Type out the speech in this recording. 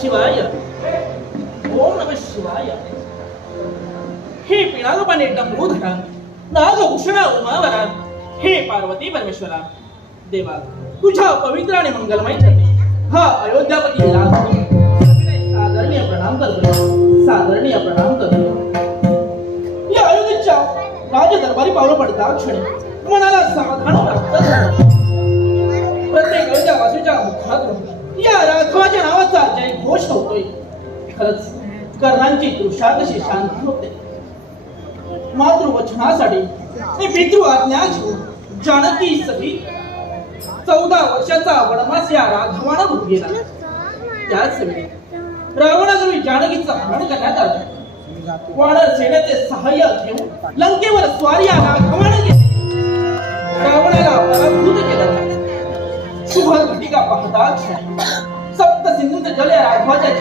शिवाय ओम नमः शिवाय हे पिनाकपाने डंबूधरा नागभूषणा उमावरा हे पार्वती परमेश्वरा देवा तुझ्या पवित्र आणि मंगलमय चरणी हा अयोध्यापती सादरणीय प्रणाम करतो सादरणीय प्रणाम करतो या अयोध्येच्या राजदरबारी पावलं पडता क्षणी मनाला समाधान प्राप्त झालं प्रत्येक अयोध्या वासीच्या मुखातून या राघवाच्या नावाचा जय घोष होतोय खरंच कर्णांची तृषा कशी शांत होते मातृवचनासाठी ते पितृ आज्ञा घेऊन जानकी सही 14 वर्षाचा वनवास या राघवानं भोगला त्याच वेळी रावणाजवळ जानकीचा हरण करण्यात आला वानर सेनेचे सहाय्य घेऊन लंकेवर स्वारी या राघवानं घेतली रावणाला पराभूत केलं शुभ घटिका पाहता क्षणी सप्त सिंधूचे जल या राघवाच्या